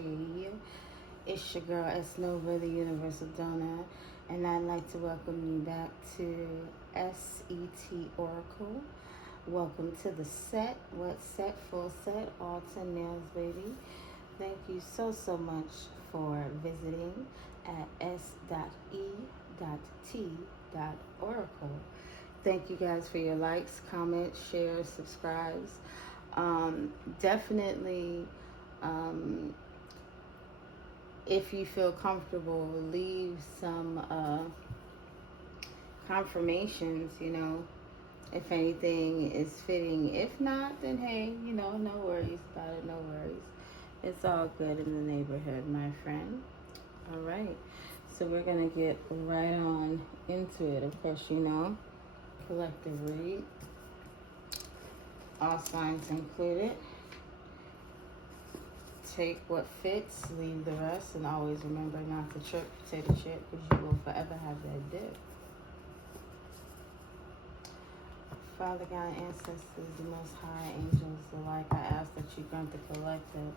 Hey, it's your girl S. Nova, the Universal Donut, and I'd like to welcome you back to S.E.T.ORACLE. Welcome to the set. What set? Full set, all 10 nails, baby. Thank you so much for visiting at S.E.T.ORACLE. Thank you guys for your likes, comments, shares, subscribes. Definitely, if you feel comfortable, leave some confirmations, if anything is fitting. If not, then hey, no worries about it, no worries. It's all good in the neighborhood, my friend. All right, so we're going to get right on into it. Of course, collective read. All signs included. Take what fits, leave the rest, and always remember not to trip, potato chip, because you will forever have that dip. Father God, ancestors, the Most High, angels alike, I ask that you grant the collective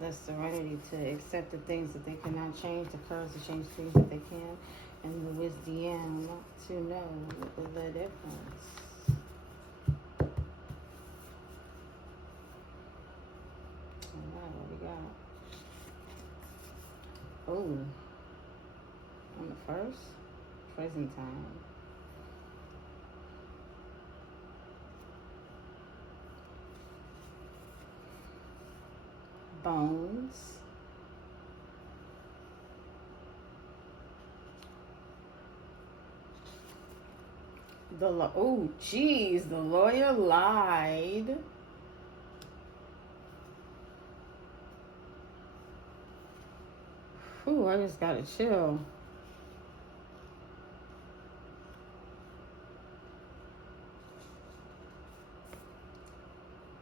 the serenity to accept the things that they cannot change, the courage to change things that they can, and the wisdom to know the difference. What we got? Oh, on the first, present time. Bones. Oh, geez, the lawyer lied. Ooh, I just gotta chill.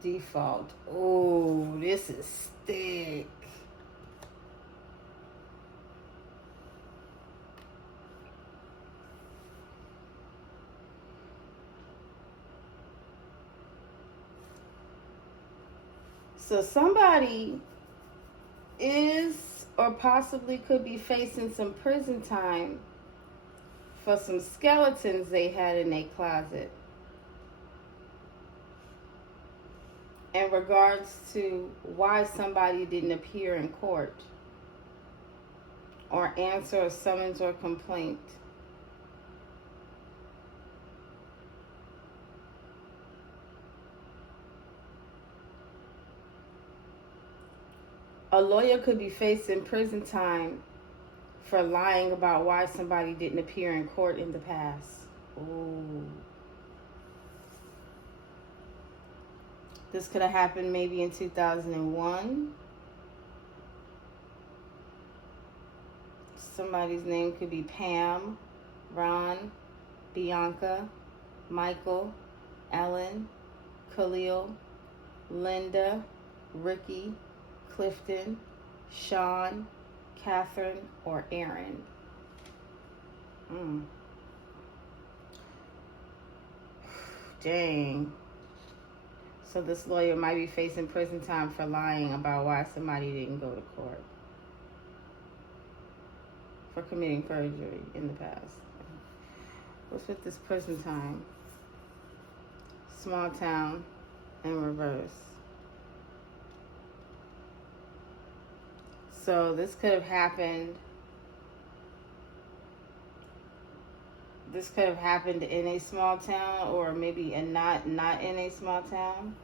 Default. Oh, this is thick. So somebody is or possibly could be facing some prison time for some skeletons they had in their closet in regards to why somebody didn't appear in court or answer a summons or complaint. A lawyer could be facing prison time for lying about why somebody didn't appear in court in the past. Ooh. This could have happened maybe in 2001. Somebody's name could be Pam, Ron, Bianca, Michael, Ellen, Khalil, Linda, Ricky, Clifton, Sean, Catherine, or Aaron. Dang. So this lawyer might be facing prison time for lying about why somebody didn't go to court. For committing perjury in the past. What's with this prison time? Small town in reverse. So this could have happened. This could have happened in a small town, or maybe not in a small town.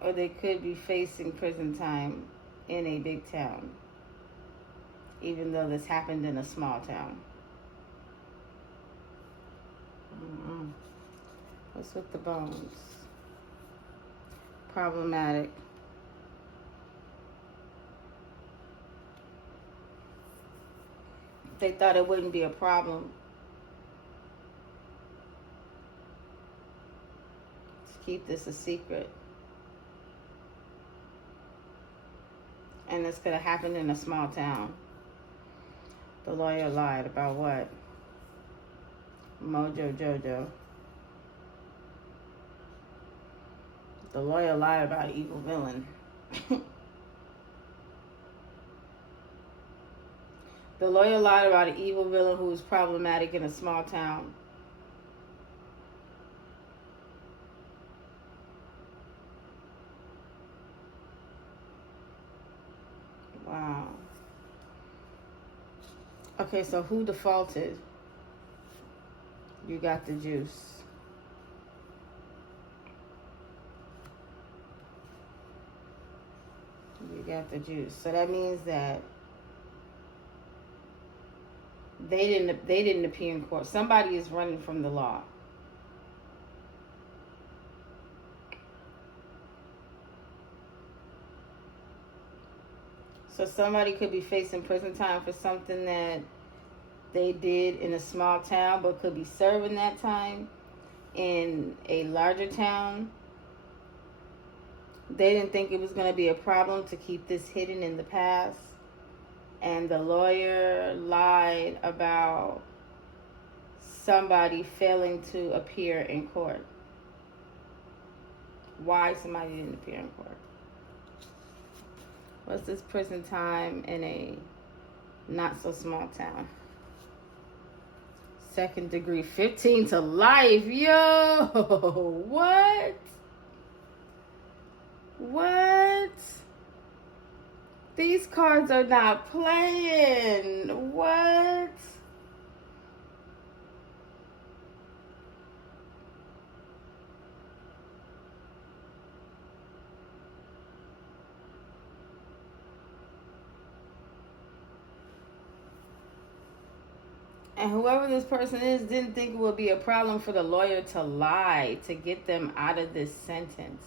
Or they could be facing prison time in a big town, even though this happened in a small town. What's with the bones? Problematic. They thought it wouldn't be a problem. Let's keep this a secret. And this could have happened in a small town. The lawyer lied about what? Mojo Jojo. The lawyer lied about an evil villain. The lawyer lied about an evil villain who was problematic in a small town. Wow. Okay, so who defaulted? You got the juice. You got the juice. So that means that they didn't appear in court. Somebody is running from the law. So somebody could be facing prison time for something that they did in a small town, but could be serving that time in a larger town. They didn't think it was going to be a problem to keep this hidden in the past. And the lawyer lied about somebody failing to appear in court. Why somebody didn't appear in court? What's this prison time in a not so small town? Second degree, 15 to life. Yo, what? What? These cards are not playing. What? And whoever this person is didn't think it would be a problem for the lawyer to lie to get them out of this sentence.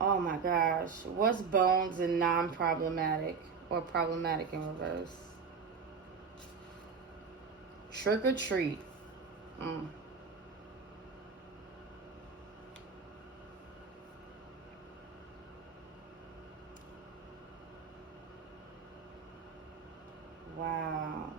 Oh my gosh. What's bones and non-problematic or problematic in reverse? Trick or treat. Wow.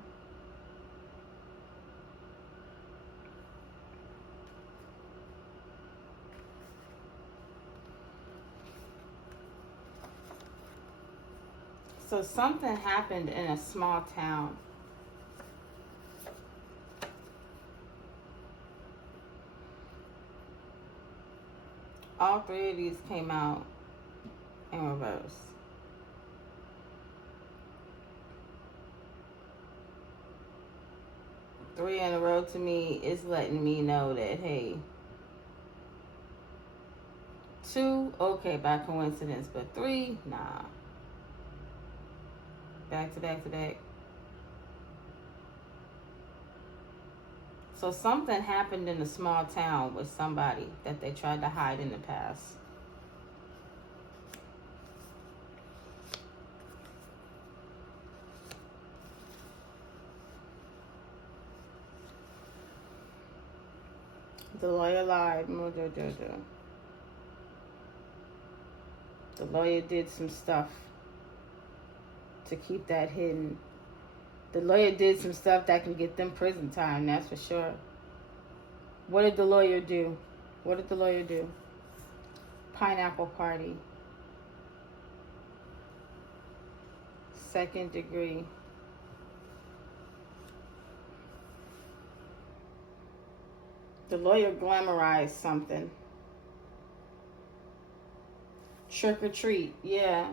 So something happened in a small town. All three of these came out in reverse. Three in a row to me is letting me know that, hey, two, okay, by coincidence, but three, nah. Back to back to back. So something happened in a small town with somebody that they tried to hide in the past. The lawyer lied. The lawyer did some stuff to keep that hidden. The lawyer did some stuff that can get them prison time, that's for sure. What did the lawyer do? What did the lawyer do? Pineapple party. Second degree. The lawyer glamorized something. Trick or treat, yeah.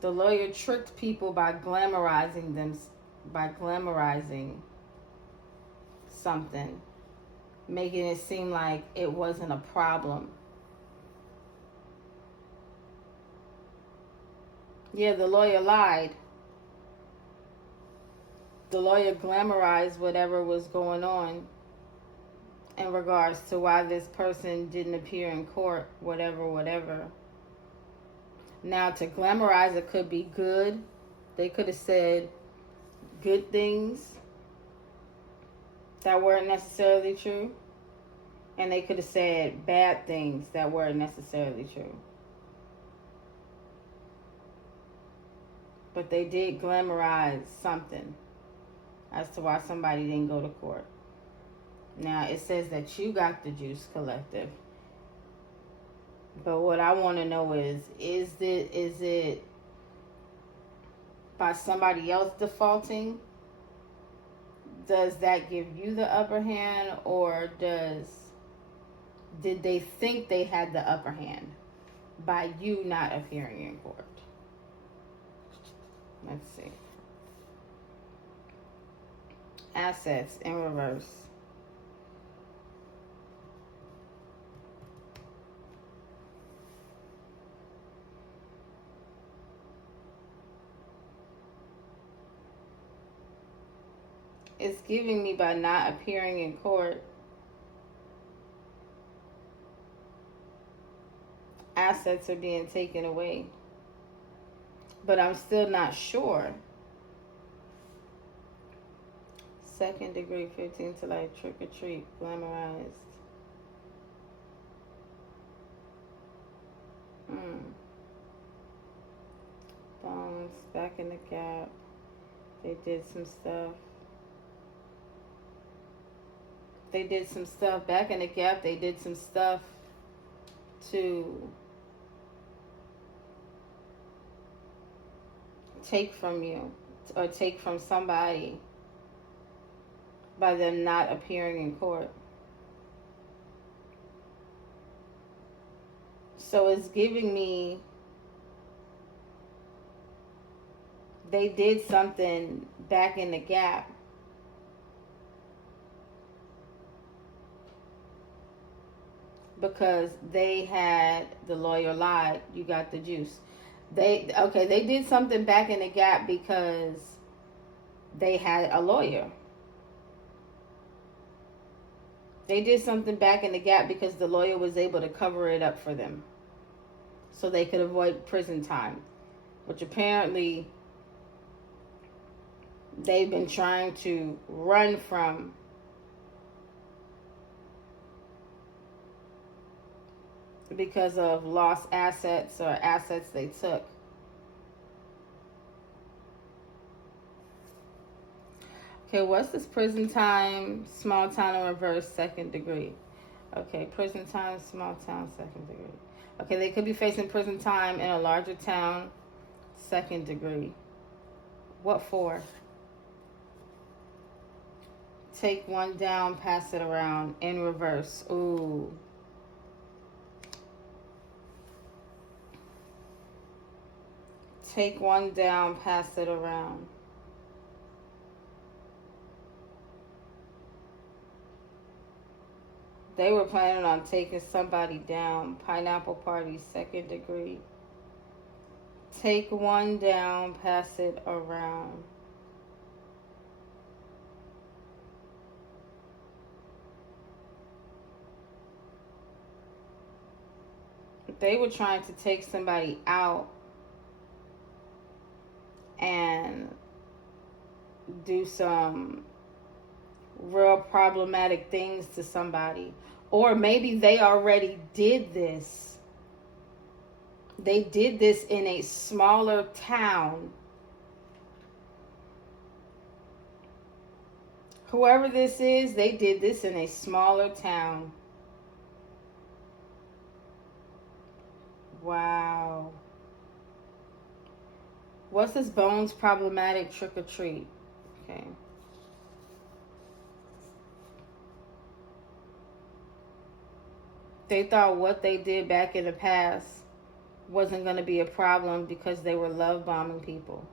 The lawyer tricked people by glamorizing something, making it seem like it wasn't a problem. Yeah, the lawyer lied. The lawyer glamorized whatever was going on in regards to why this person didn't appear in court, whatever. Now, to glamorize it could be good. They could have said good things that weren't necessarily true. And they could have said bad things that weren't necessarily true. But they did glamorize something as to why somebody didn't go to court. Now, it says that you got the juice, collective. But what I want to know is it by somebody else defaulting? Does that give you the upper hand, or did they think they had the upper hand by you not appearing in court? Let's see. Assets in reverse. It's giving me by not appearing in court, assets are being taken away. But I'm still not sure. Second degree, 15 to life, trick or treat, glamorized. Bones, back in the gap. They did some stuff. Back in the gap. They did some stuff to take from you or take from somebody by them not appearing in court. So it's giving me they did something back in the gap because they had the lawyer lied. You got the juice. They did something back in the gap because they had a lawyer. They did something back in the gap because the lawyer was able to cover it up for them so they could avoid prison time, which apparently they've been trying to run from. Because of lost assets or assets they took. Okay, what's this prison time, small town in reverse, second degree? Okay, prison time, small town, second degree. Okay, they could be facing prison time in a larger town, second degree. What for? Take one down, pass it around, in reverse. Ooh. Take one down, pass it around. They were planning on taking somebody down. Pineapple party, second degree. Take one down, pass it around. They were trying to take somebody out and do some real problematic things to somebody. Or maybe they already did this. They did this in a smaller town. Whoever this is, they did this in a smaller town. Wow. What's this bones problematic trick or treat? Okay. They thought what they did back in the past wasn't going to be a problem because they were love bombing people.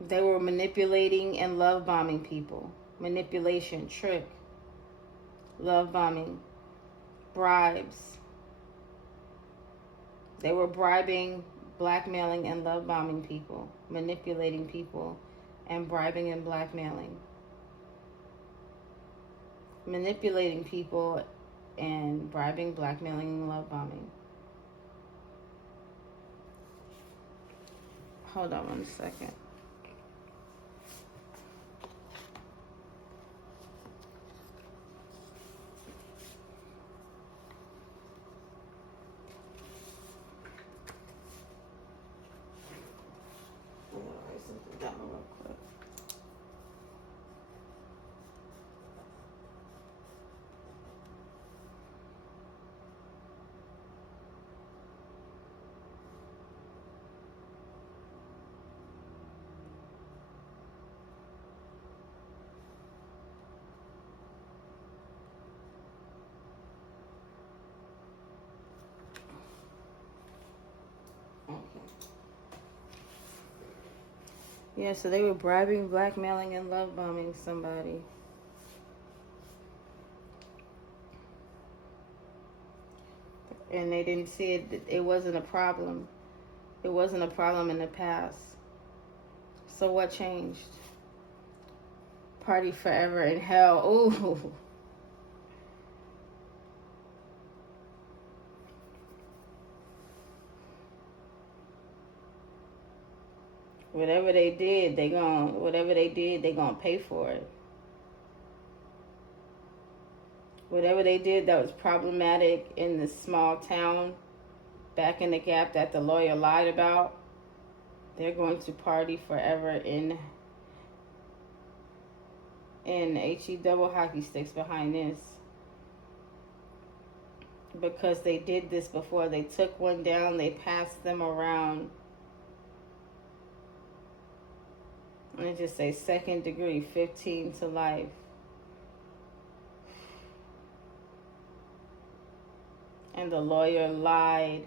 They were manipulating and love bombing people. Manipulation, trick, love bombing, bribes. They were bribing, blackmailing, and love bombing people, manipulating people, and bribing and blackmailing. Manipulating people and bribing, blackmailing, and love bombing. Hold on 1 second. Yeah, so they were bribing, blackmailing, and love bombing somebody. And they didn't see it. It wasn't a problem. It wasn't a problem in the past. So what changed? Party forever in hell. Ooh. Whatever they did, they gonna pay for it. Whatever they did that was problematic in the small town back in the gap that the lawyer lied about, they're going to party forever in HE double hockey sticks behind this. Because they did this before. They took one down, they passed them around. And it just say 2nd degree, 15 to life. And the lawyer lied.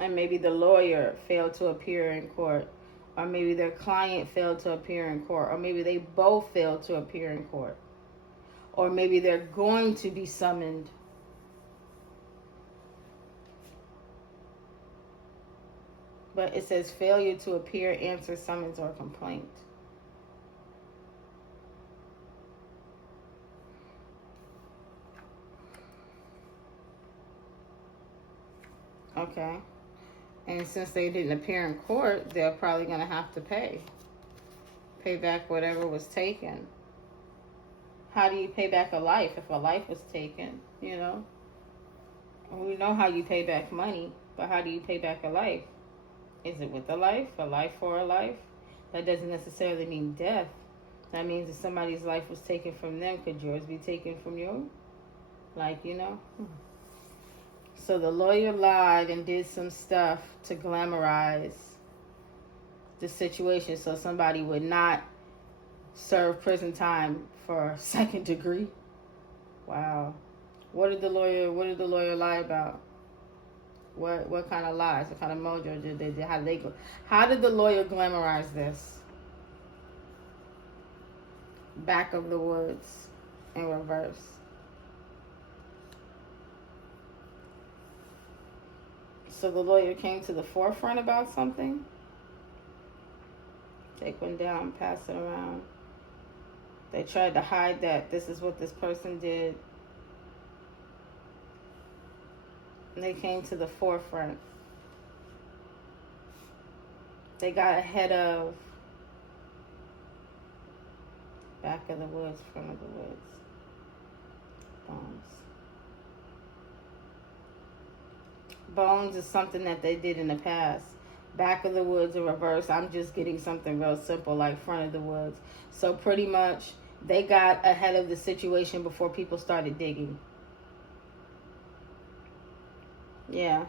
And maybe the lawyer failed to appear in court. Or maybe their client failed to appear in court. Or maybe they both failed to appear in court. Or maybe they're going to be summoned. But it says failure to appear, answer, summons, or complaint. Okay. And since they didn't appear in court, they're probably going to have to pay back whatever was taken. How do you pay back a life if a life was taken, you know? And we know how you pay back money, but how do you pay back a life? Is it with a life for a life? That doesn't necessarily mean death. That means if somebody's life was taken from them, could yours be taken from you? Like, you know? So the lawyer lied and did some stuff to glamorize the situation so somebody would not serve prison time for 2nd degree. Wow. What did the lawyer lie about? What kind of lies? What kind of mojo did they do? How did the lawyer glamorize this? Back of the woods in reverse. So the lawyer came to the forefront about something. Take one down, pass it around. They tried to hide that this is what this person did. And they came to the forefront. They got ahead of back of the woods, front of the woods. Bones. Bones is something that they did in the past. Back of the woods or reverse. I'm just getting something real simple like front of the woods. So pretty much they got ahead of the situation before people started digging. Yeah.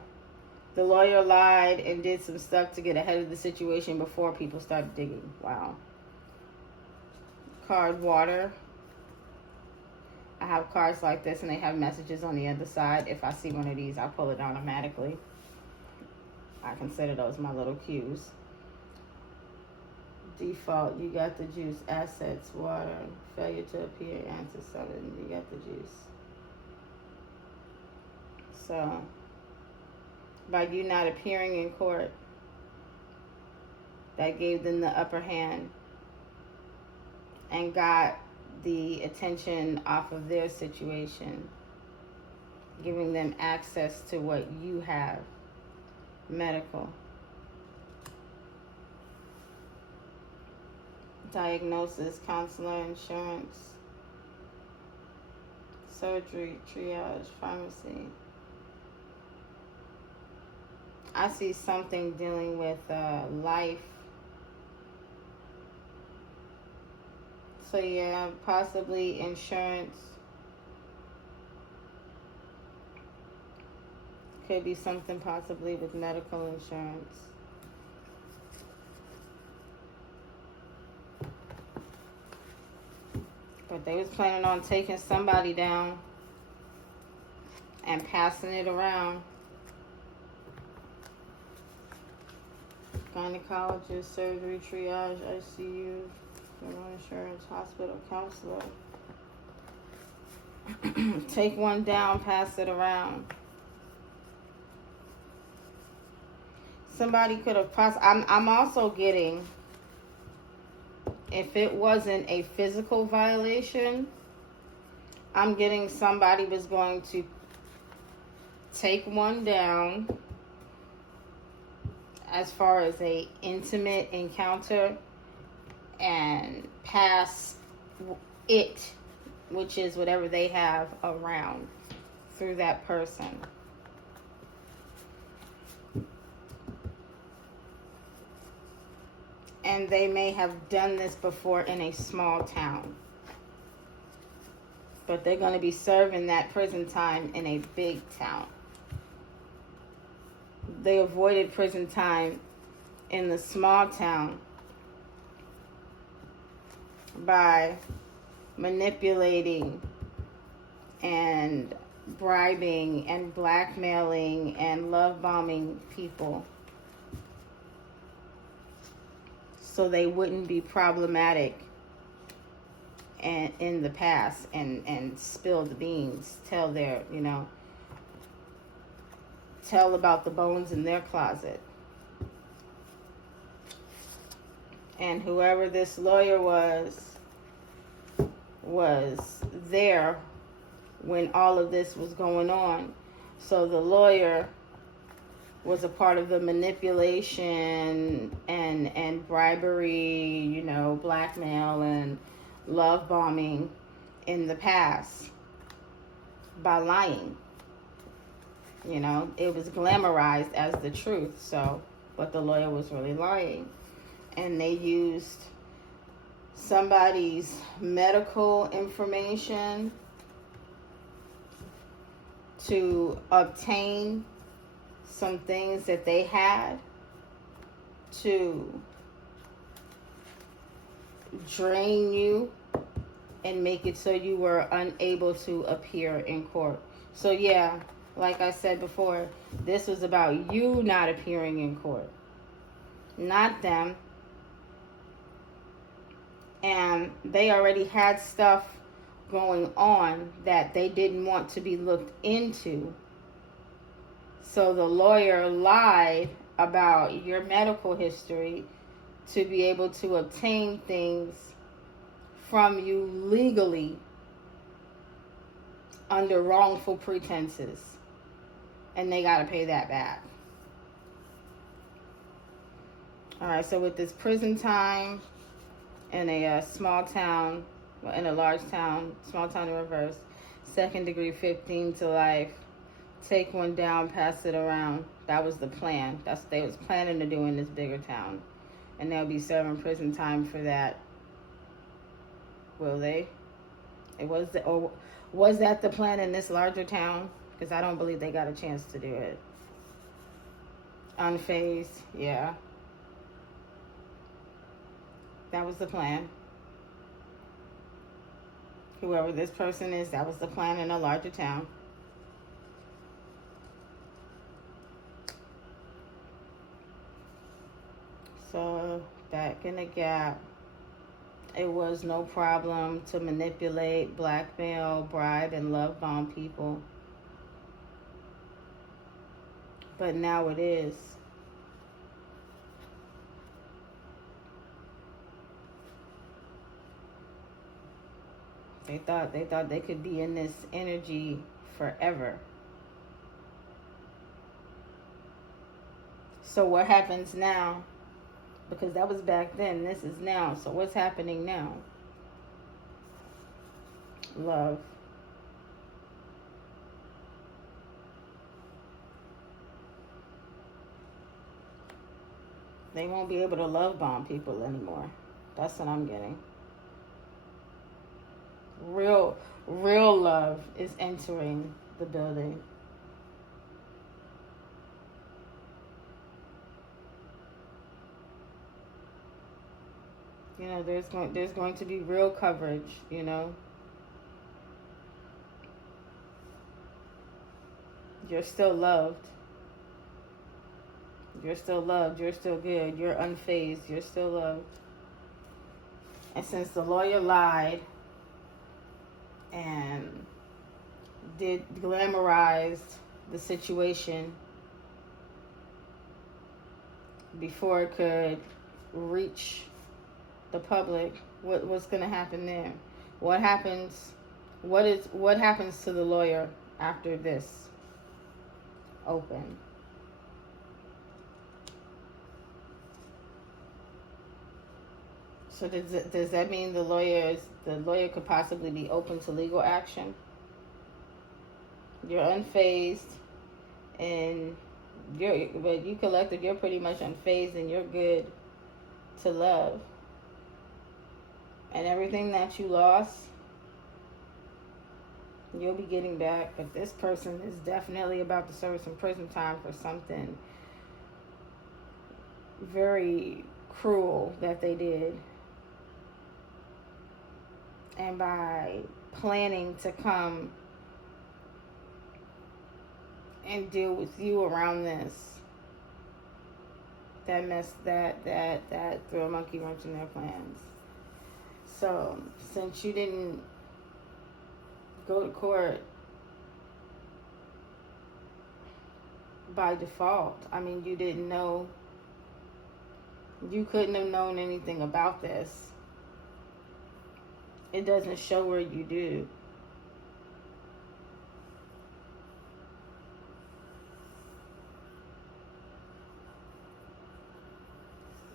The lawyer lied and did some stuff to get ahead of the situation before people started digging. Wow. Card water. I have cards like this and they have messages on the other side. If I see one of these, I'll pull it automatically. I consider those my little cues. Default, you got the juice. Assets, water, failure to appear, answer, summon, you got the juice. So, by you not appearing in court, that gave them the upper hand and got the attention off of their situation, giving them access to what you have. Medical. Diagnosis, counselor, insurance, surgery, triage, pharmacy. I see something dealing with life. So yeah, possibly insurance. Could be something possibly with medical insurance. But they was planning on taking somebody down and passing it around. gynecologist, surgery, triage, ICU, general insurance, hospital, counselor. Take one down, pass it around. Somebody could have I'm also getting, if it wasn't a physical violation, I'm getting somebody was going to take one down as far as a intimate encounter and pass it, which is whatever they have around, through that person. And they may have done this before in a small town, but they're going to be serving that prison time in a big town. They avoided prison time in the small town by manipulating and bribing and blackmailing and love bombing people so they wouldn't be problematic and in the past and spill the beans, tell their, tell about the bones in their closet. And whoever this lawyer was there when all of this was going on. So the lawyer was a part of the manipulation and bribery, blackmail and love bombing in the past by lying. It was glamorized as the truth, but the lawyer was really lying. And they used somebody's medical information to obtain some things that they had, to drain you and make it so you were unable to appear in court. So yeah, like I said before, this was about you not appearing in court, not them. And they already had stuff going on that they didn't want to be looked into. So the lawyer lied about your medical history to be able to obtain things from you legally under wrongful pretenses. And they got to pay that back. All right, so with this prison time in a small town, in a large town, small town in reverse, 2nd degree, 15 to life, take one down, pass it around. That was the plan. That's what they was planning to do in this bigger town. And they'll be serving prison time for that. Will they? Was that the plan in this larger town? Because I don't believe they got a chance to do it. Unfazed, yeah. That was the plan. Whoever this person is, that was the plan in a larger town. So, back in the gap, it was no problem to manipulate, blackmail, bribe, and love bomb people. But now it is. They thought they could be in this energy forever. So what happens now? Because that was back then, this is now. So what's happening now? Love. They won't be able to love bomb people anymore. That's what I'm getting. Real love is entering the building. There's going to be real coverage, You're still loved. You're still loved. You're still good. You're unfazed. You're still loved. And since the lawyer lied and glamorized the situation before it could reach the public, what's going to happen there? What happens? What happens to the lawyer after this open? So does that mean the lawyer could possibly be open to legal action? You're unfazed, and but you collective, you're pretty much unfazed, and you're good to love. And everything that you lost, you'll be getting back. But this person is definitely about to serve some prison time for something very cruel that they did. And by planning to come and deal with you around this, that threw a monkey wrench in their plans. So since you didn't go to court by default, I mean, you didn't know, you couldn't have known anything about this. It doesn't show where you do.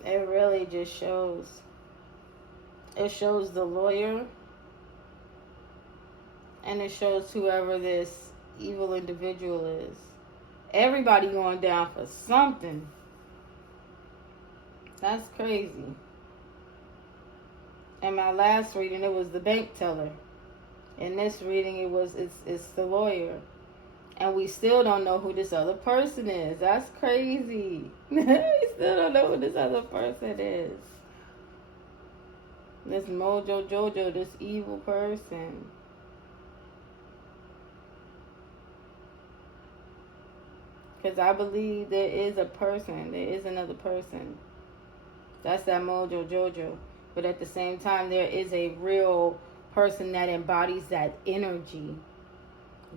It really just shows. It shows the lawyer, and it shows whoever this evil individual is. Everybody going down for something. That's crazy. In my last reading, it was the bank teller. In this reading, it's the lawyer. And we still don't know who this other person is. That's crazy. We still don't know who this other person is. This Mojo Jojo, this evil person. Because I believe there is a person. There is another person. That's that Mojo Jojo. But at the same time, there is a real person that embodies that energy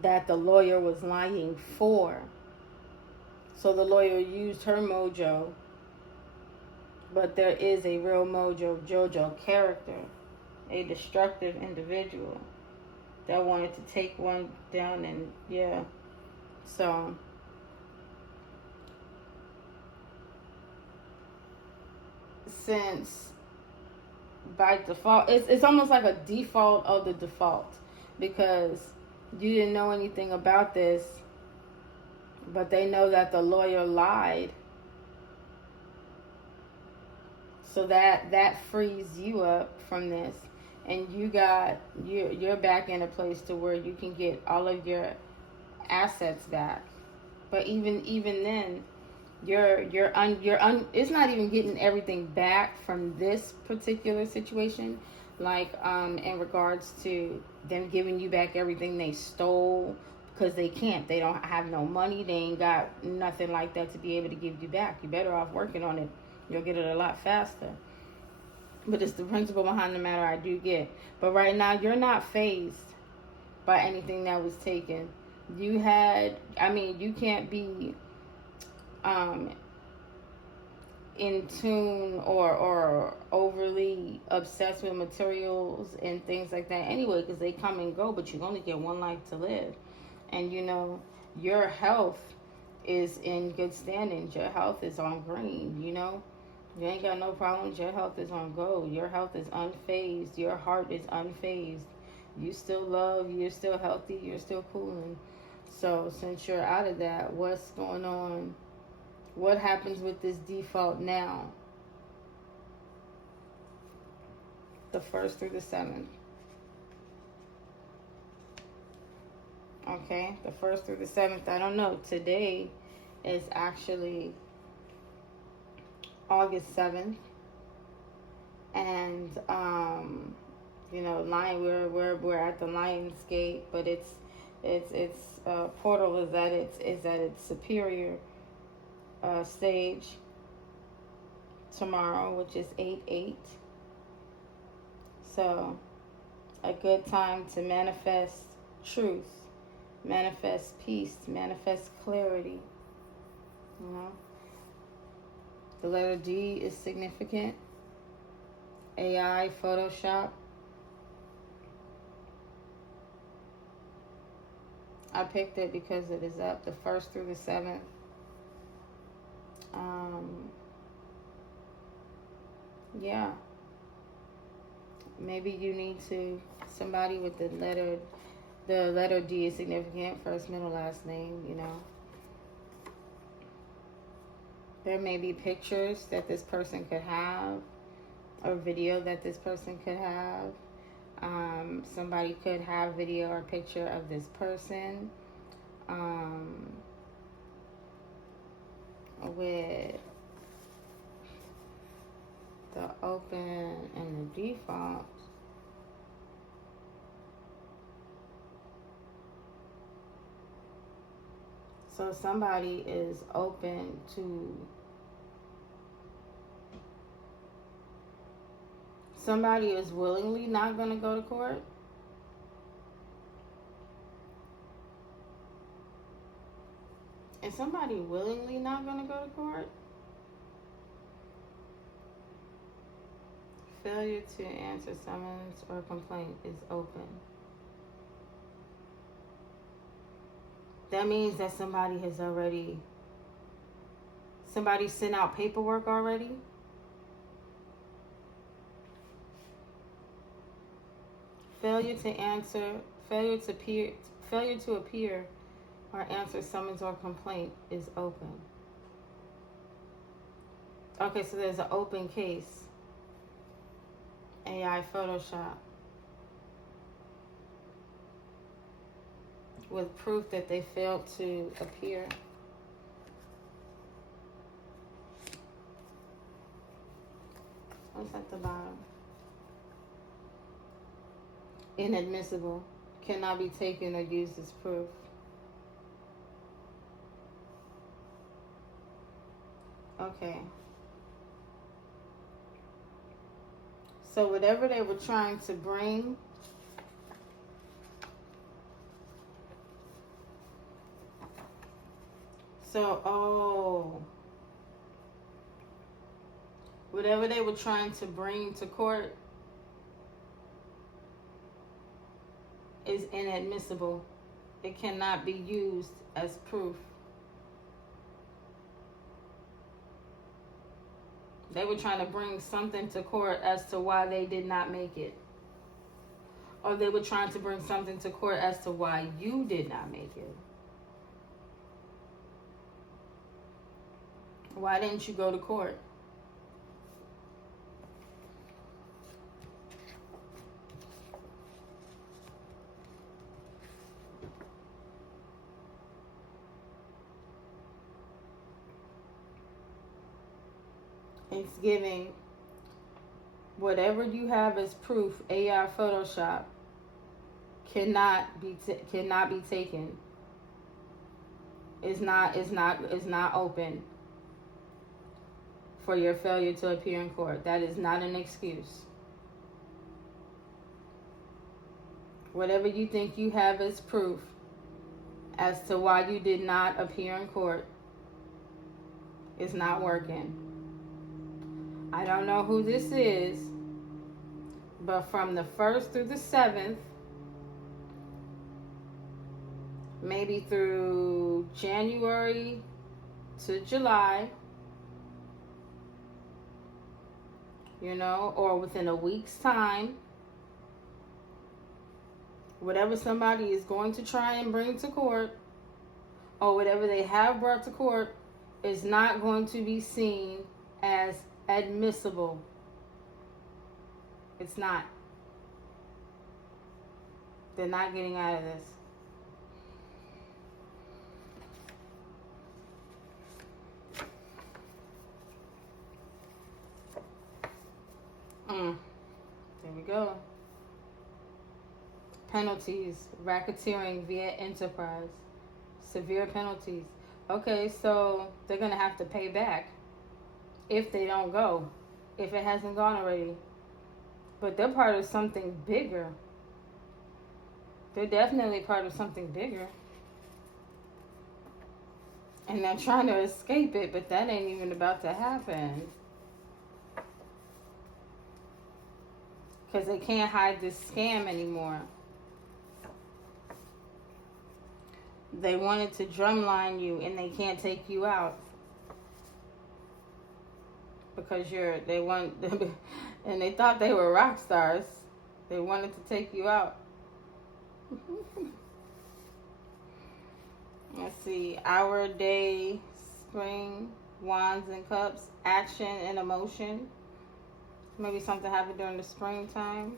that the lawyer was lying for. So the lawyer used her mojo, but there is a real Mojo Jojo character, a destructive individual that wanted to take one down, and yeah. So since by default, it's almost like a default of the default, because you didn't know anything about this, but they know that the lawyer lied. So that frees you up from this, and you're back in a place to where you can get all of your assets back. But even then, it's not even getting everything back from this particular situation, like in regards to them giving you back everything they stole, because they can't. They don't have no money. They ain't got nothing like that to be able to give you back. You're better off working on it. You'll get it a lot faster. But it's the principle behind the matter I do get. But right now, you're not fazed by anything that was taken. You can't be in tune or overly obsessed with materials and things like that anyway, because they come and go, but you only get one life to live. And your health is in good standings. Your health is on green. You ain't got no problems. Your health is on gold. Your health is unfazed. Your heart is unfazed. You still love. You're still healthy. You're still cooling. So since you're out of that, what's going on? What happens with this default now? The 1st through the 7th. Okay, the 1st through the 7th. I don't know. Today is actually August 7th, and we're at the Lionsgate, but its portal is at its superior stage tomorrow, which is 8/8. So, a good time to manifest truth, manifest peace, manifest clarity. You know, the letter D is significant. AI, Photoshop. I picked it because it is up the 1st through the 7th. Yeah. Maybe you need to, somebody with the letter D is significant, first, middle, last name, you know. There may be pictures that this person could have, or video that this person could have. Somebody could have video or picture of this person with the open and the default. So somebody is open to, somebody is willingly not going to go to court. Is somebody willingly not going to go to court? Failure to answer summons or complaint is open. That means that somebody has already, somebody sent out paperwork already. Failure to answer, failure to appear or answer summons or complaint is open. Okay, so there's an open case. AI Photoshop. With proof that they failed to appear. What's at the bottom? Inadmissible. Cannot be taken or used as proof. Okay. So whatever they were trying to bring, whatever they were trying to bring to court is inadmissible. It cannot be used as proof. They were trying to bring something to court as to why they did not make it. Or they were trying to bring something to court as to why you did not make it. Why didn't you go to court? It's giving whatever you have as proof, AI Photoshop cannot be taken. Is not open for your failure to appear in court. That is not an excuse. Whatever you think you have as proof as to why you did not appear in court is not working. I don't know who this is, but from the 1st through the 7th, maybe through January to July, you know, or within a week's time, whatever somebody is going to try and bring to court, or whatever they have brought to court, is not going to be seen as admissible. It's not. They're not getting out of this. There we go. Penalties, racketeering via enterprise. Severe penalties. Okay, so they're going to have to pay back if they don't go, if it hasn't gone already. But they're part of something bigger. They're definitely part of something bigger. And they're trying to escape it, but that ain't even about to happen. Because they can't hide this scam anymore. They wanted to drumline you and they can't take you out. Because and they thought they were rock stars. They wanted to take you out. Let's see. Our day, spring, wands and cups, action and emotion. Maybe something happened during the springtime.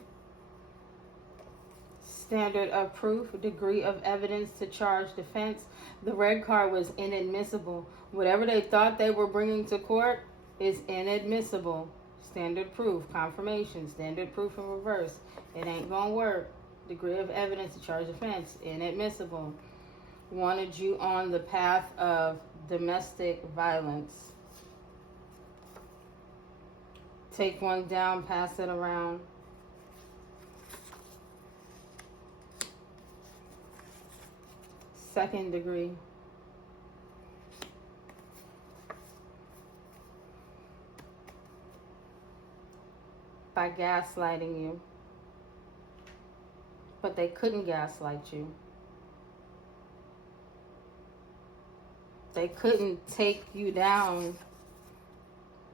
Standard of proof, degree of evidence to charge defense. The red card was inadmissible. Whatever they thought they were bringing to court is inadmissible. Standard proof, confirmation, standard proof in reverse. It ain't gonna work. Degree of evidence to charge defense, inadmissible. Wanted you on the path of domestic violence. Take one down, pass it around. Second degree. By gaslighting you. But they couldn't gaslight you. They couldn't take you down.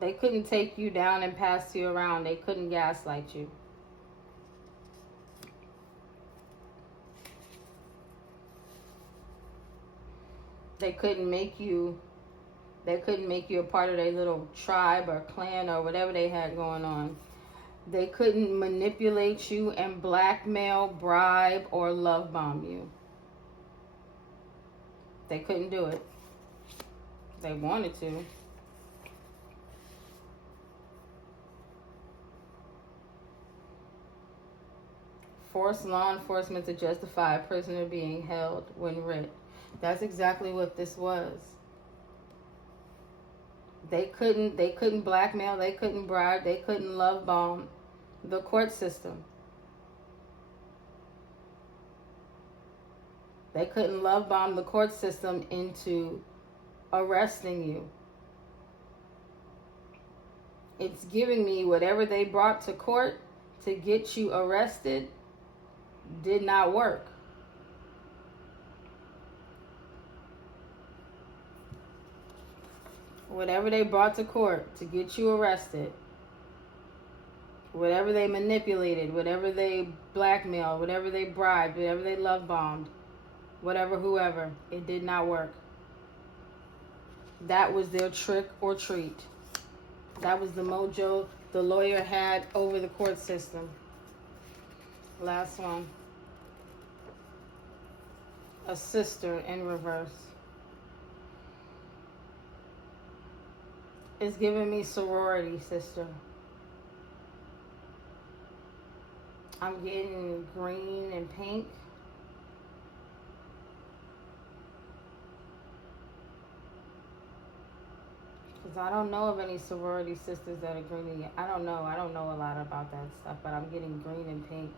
They couldn't take you down and pass you around. They couldn't gaslight you. They couldn't make you a part of their little tribe or clan or whatever they had going on. They couldn't manipulate you and blackmail, bribe, or love bomb you. They couldn't do it. They wanted to. Force law enforcement to justify a prisoner being held when writ. That's exactly what this was. They couldn't blackmail, they couldn't bribe, they couldn't love bomb the court system. They couldn't love bomb the court system into arresting you. It's giving me whatever they brought to court to get you arrested did not work. Whatever they brought to court to get you arrested, whatever they manipulated, whatever they blackmailed, whatever they bribed, whatever they love bombed, whatever, whoever, it did not work. That was their trick or treat. That was the mojo the lawyer had over the court system. Last one. A sister in reverse. It's giving me sorority sister. I'm getting green and pink. Because I don't know of any sorority sisters that are green. I don't know a lot about that stuff, but I'm getting green and pink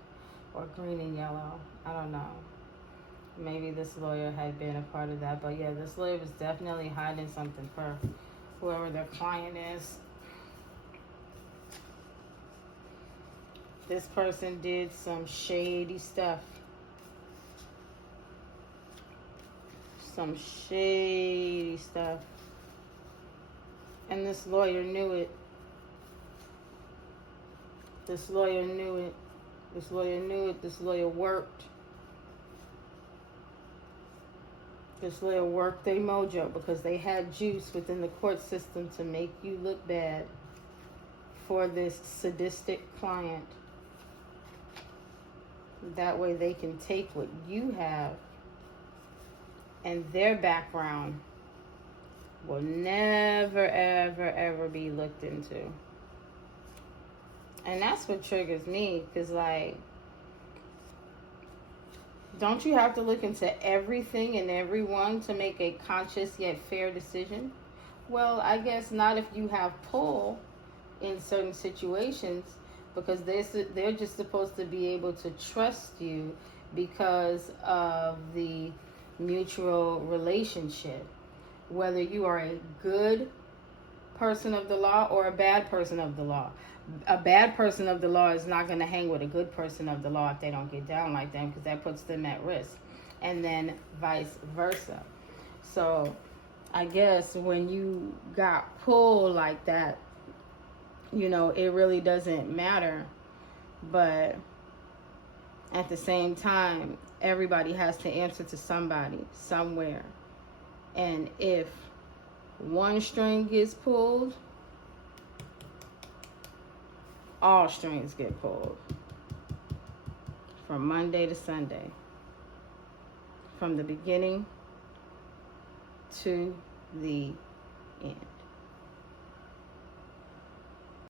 or green and yellow. I don't know. Maybe this lawyer had been a part of that, but yeah, this lawyer was definitely hiding something for whoever their client is. This person did some shady stuff. Some shady stuff. And this lawyer knew it. This lawyer knew it. This lawyer knew it. This lawyer worked. This lawyer worked their mojo because they had juice within the court system to make you look bad for this sadistic client. That way they can take what you have and their background will never, ever, ever be looked into. And that's what triggers me, because, like, Don't you have to look into everything and everyone to make a conscious yet fair decision? Well, I guess not if you have pull in certain situations, because they're just supposed to be able to trust you because of the mutual relationship. Whether you are a good person of the law or a bad person of the law. A bad person of the law is not going to hang with a good person of the law if they don't get down like them, because that puts them at risk. And then vice versa. So I guess when you got pulled like that, you know, it really doesn't matter. But at the same time, everybody has to answer to somebody somewhere. And if one string gets pulled, all strings get pulled. From Monday to Sunday. From the beginning to the end.